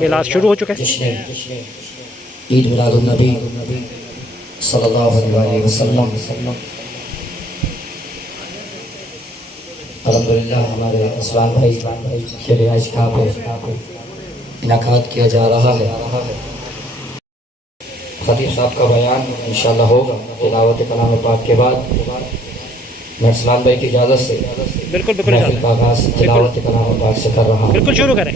میلاد شروع ہو چکا ہے۔ جشن عید میلاد النبی صلی اللہ علیہ وسلم، الحمدللہ ہمارے اسلام بھائی کے رہائش گاہ پہ انعقاد کیا جا رہا ہے۔ خطیب صاحب کا بیان انشاءاللہ ہوگا تلاوت کلام پاک کے بعد۔ میں اسلام بھائی کی اجازت سے بالکل محفل کا آغاز تلاوت کلام پاک سے کر رہا ہوں۔ بالکل شروع کریں۔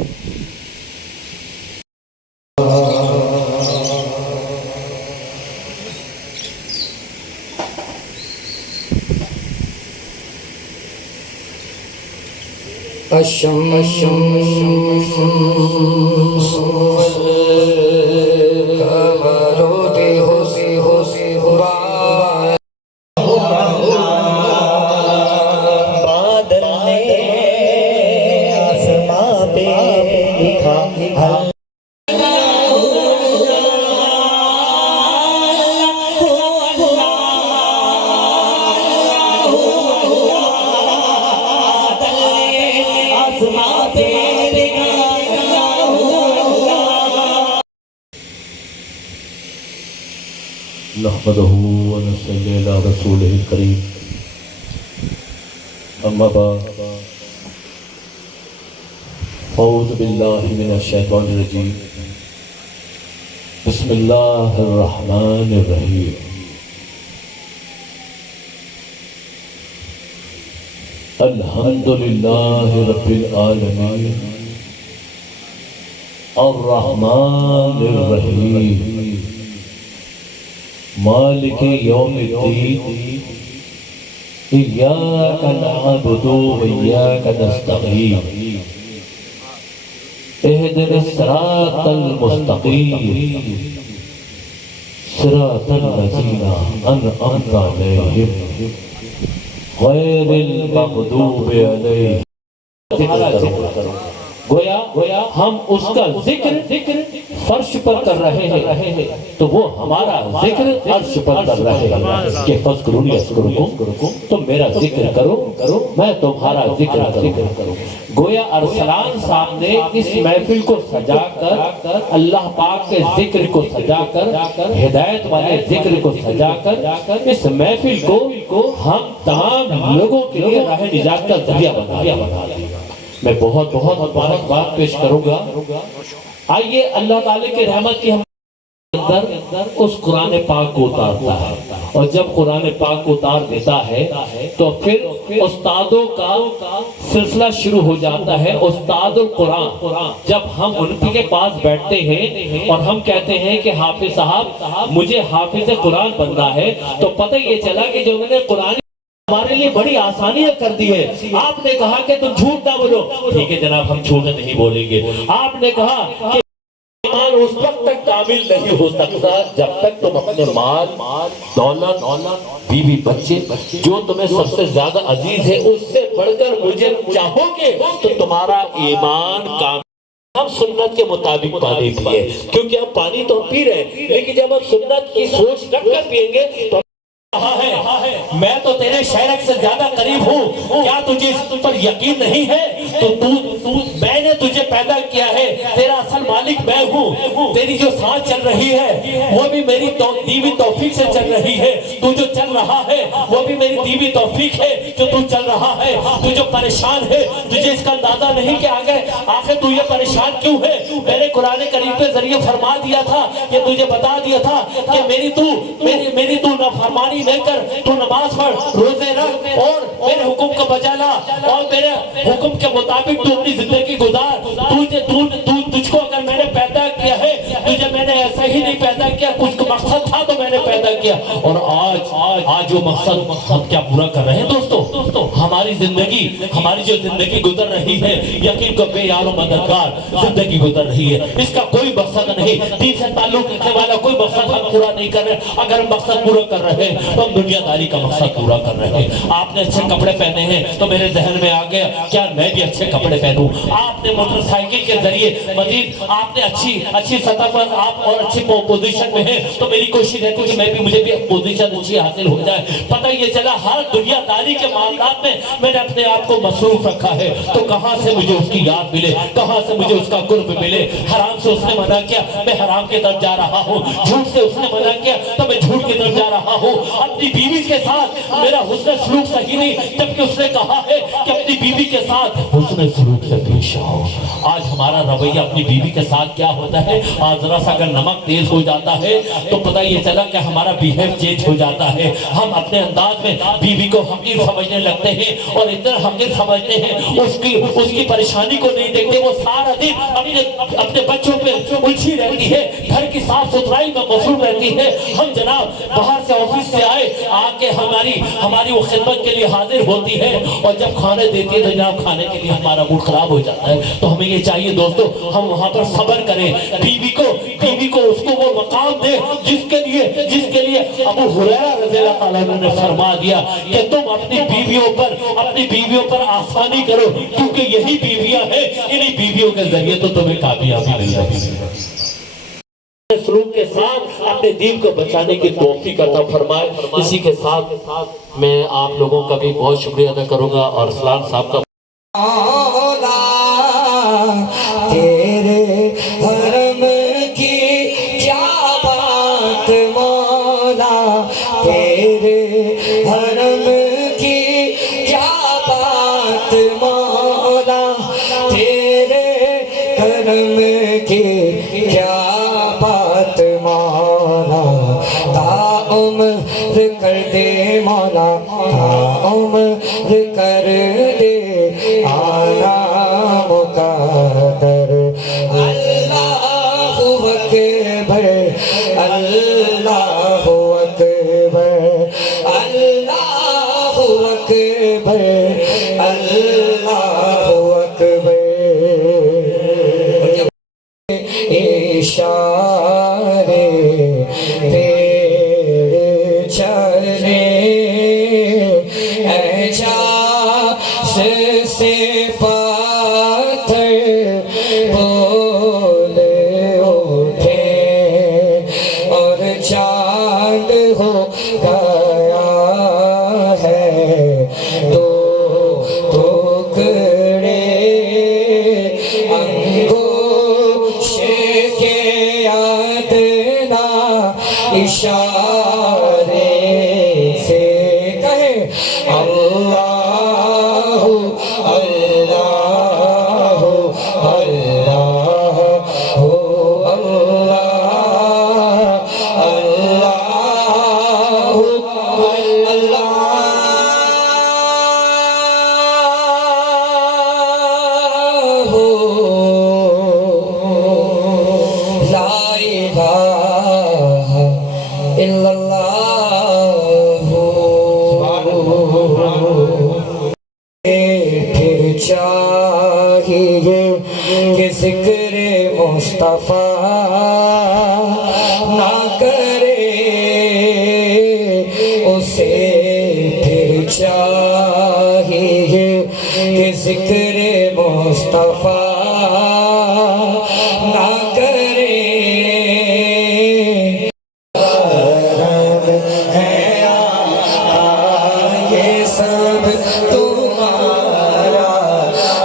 الشمس والقمر بحسبان، بادل نے آسمان پہ لکھا نحمده ونصلي على رسوله الكريم، اما بعد، اعوذ باللہ من الشیطان الرجیم، بسم اللہ الرحمن الرحیم۔ الحمدللہ رب العالمین، الرحمن الرحیم، مالک یوم الدین، ایاک نعبد و ایاک نستعین، اہدنا الصراط المستقیم، صراط الذین انعمت علیہم غیر المغضوب علیہم۔ گویا ہم اس کا ذکر فرش پر کر رہے ہیں تو وہ ہمارا ذکر عرش پر کر رہے ہیں کہ فذکرونی اذکرکم، تم میرا ذکر کرو میں تمہارا ذکر کروں۔ گویا ارسلان صاحب نے اس محفل کو سجا کر، اللہ پاک کے ذکر کو سجا کر، ہدایت والے ذکر کو سجا کر اس محفل کو ہم تمام لوگوں کے لیے راہ نجات کا ذریعہ بنا دیا۔ میں بہت مبارکباد پیش کروں گا۔ آئیے اللہ تعالی کے رحمت کی ہم اندر اس قرآن پاک کو اتارتا ہے، اور جب قرآن پاک کو اتار دیتا ہے تو پھر استادوں کا سلسلہ شروع ہو جاتا ہے۔ استاد القرآن جب ہم ان کے پاس بیٹھتے ہیں اور ہم کہتے ہیں کہ حافظ صاحب مجھے حافظ قرآن بننا ہے، تو پتہ یہ چلا کہ جو میں نے قرآن ہمارے لیے بڑی آسانیاں کر دی ہے۔ آپ نے کہا کہ تم جھوٹ نہ بولو، ٹھیک ہے جناب ہم جھوٹ نہیں بولیں گے۔ آپ نے کہا کہ ایمان اس وقت تک کامل نہیں ہو سکتا جب تک تم اپنے مال، دولت، بیوی، بچے جو تمہیں سب سے زیادہ عزیز ہے اس سے بڑھ کر مجھے چاہو گے تو تمہارا ایمان کامل۔ ہم سنت کے مطابق پانی پیئے، کیونکہ ہم پانی تو پی رہے ہیں، لیکن جب ہم سنت کی سوچ رکھ کر پیئیں گے تو میں تو تیرے شہرک سے زیادہ قریب ہوں، کیا تجھے اس پر یقین نہیں ہے؟ میں نے تجھے پیدا کیا ہے، تیرا اصل مالک میں ہوں۔ تیری جو سانس چل رہی ہے وہ بھی میری دیوی توفیق سے چل رہی ہے، تو جو چل رہا ہے وہ بھی میری دیوی توفیق ہے جو تو چل رہا ہے۔ تو جو پریشان ہے تجھے اس کا اندازہ نہیں کہ آخر تو یہ پریشان کیوں ہے؟ میں نے قرآن کریم کے ذریعے فرما دیا تھا کہ تجھے بتا دیا تھا کہ میری تو نافرمانی نہیں کر، تو نماز پڑھ، روزے رکھ اور میرے حکم کا بجا لا، اور میرے حکم کے مطابق تو اپنی زندگی گزار۔ تجھ کو اگر میں نے پیدا کیا ہے، تجھے میں نے ایسا ہی نہیں پیدا کیا، کچھ مقصد تھا تو میں نے پیدا کیا، اور آج وہ مقصد ہم کیا پورا کر رہے ہیں؟ دوستو ہماری جو زندگی گزر رہی ہے، یقین کو بے یار و مددگار زندگی گزر رہی ہے، اس کا کوئی مقصد نہیں، دین سے تعلق رکھنے والا کوئی مقصد ہم پورا نہیں کر رہے۔ اگر ہم مقصد پورا کر رہے ہیں تو ہم دنیا داری کا مقصد پورا کر رہے ہیں۔ آپ نے اچھے کپڑے پہنے ہیں تو میرے ذہن میں آ گیا کیا میں بھی اچھے کپڑے پہنوں۔ آپ نے موٹر سائیکل کے ذریعے مزید آپ نے اچھی سطح پر آپ اور اچھی پوزیشن میں ہیں تو میری کوشش رہتی ہے کہ مجھے بھی پوزیشن اچھی حاصل ہو جائے۔ پتہ یہ چلا ہر دنیا داری کے معاملات میں میں نے اپنے آپ کو مصروف رکھا ہے، تو کہاں سے مجھے اس کی یاد ملے، کہاں سے مجھے اس کا قرب ملے؟ حرام سے اس نے منع کیا، میں حرام کی طرف جا رہا ہوں، جھوٹ سے اس نے منع کیا تو میں جھوٹ کی طرف جا رہا ہوں، اپنی بیوی کے ساتھ میرا حسن سلوک صحیح نہیں، جبکہ اس نے کہا ہے کہ اپنی بیوی کے ساتھ حسن سلوک سے پیش آؤ۔ آج ہمارا رویہ اپنی بیوی کے ساتھ کیا ہوتا ہے؟ آج ذرا سا اگر نمک تیز ہو جاتا ہے تو پتہ یہ چلا کہ ہمارا بیہیو چینج ہو جاتا ہے، ہم اپنے انداز میں بیوی کو حقیر سمجھنے لگتے ہیں، اور اتنا حقیر سمجھتے ہیں، اس کی پریشانی کو نہیں دیکھتے، وہ سارا دن اپنے بچوں پہ الجھی رہتی ہے، گھر کی صاف ستھرائی میں مصروف رہتی ہے۔ ہم جناب باہر سے آفس سے آئے، آ کے ہماری وہ خدمت کے لیے حاضر ہوتی ہے، اور جب کھانے دیتی ہے تو جناب کھانے کے لیے ہمارا موڈ خراب ہو جاتا ہے۔ تو ہمیں یہ چاہیے دوستو، ہم وہاں پر صبر کریں، بیوی کو اس کو وہ مقام دے جس کے لیے ابو ہریرہ رضی اللہ تعالیٰ عنہ نے فرما دیا کہ تم اپنی بیویوں پر آسانی کرو، کیونکہ یہی بیویاں ہیں، انہی بیویوں کے ذریعے تو تمہیں کامیابی مل جائے۔ سلوک کے ساتھ اپنے دین کو بچانے کی توفیق عطا فرمائے۔ اسی کے ساتھ میں آپ لوگوں کا بھی بہت شکریہ ادا کروں گا، اور اسلام صاحب کا تیرے حرم کی کیا بات مولا، تیرے حرم کی کیا بات مولا، تیرے حرم کی کیا بات مولا، تا عمر کر دے مولا، تا عمر کر دے آنا مقدر۔ اللہ اکبر، اللہ اکبر، اللہ اکبر، اللہ اکبر۔ اشارے پیڑ چلے اعجاز سے پاتھر بولے اٹھے، اور چاند ہو گیا ہے دو ٹکڑے، انگوش کے ادنا اشارے سے کہے اللہ اللہ اللہ لا الہ الا اللہ۔ پھر چاہیے کہ ذکر مصطفیٰ نہ کرے اسے، پھر چاہیے کہ ذکر مصطفیٰ نہ کرے۔ یہ سب تمہارا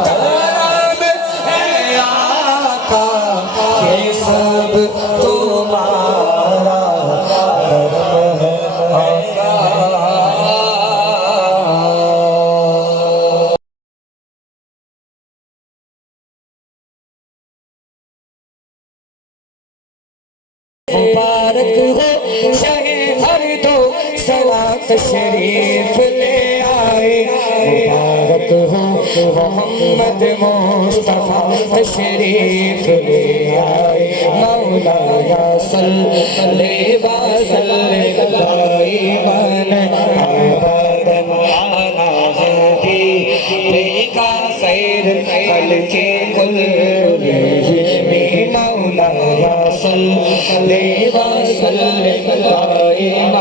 کرم ہے آقا، یہ سب تمہارا کرم ہے آقا۔ مبارک ہو شہ ہر دو سلا تشریف لے آئے، مبارک ہو محمد مصطفیٰ تشریف لے آئے، مولا یا صلی وسلم دائماً ابداً علی حبیبک خیر خلق کلہم، مولا یا صلی وسلم دائماً۔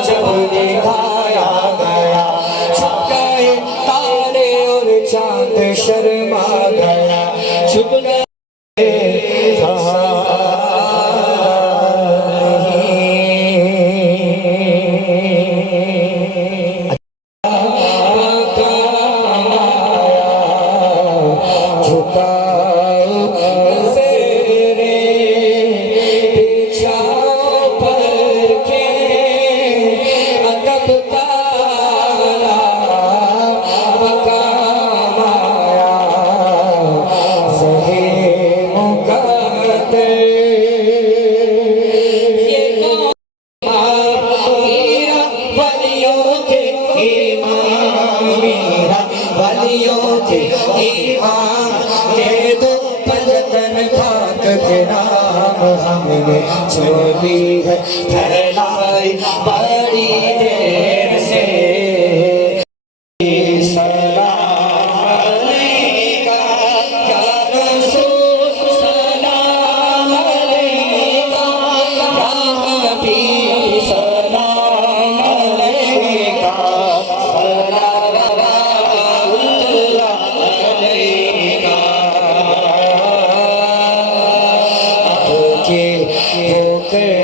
جب دکھایا گیا چھپ گئے تارے اور چاند شرما گیا چھپ گئے ہم نے چھوڑی ہے پھیلائی بڑی دیر سے سلام علیکہ یا رسول سلام علیکہ یا حبیب سلام علیکہ صلوات اللہ علیکہ ہو کر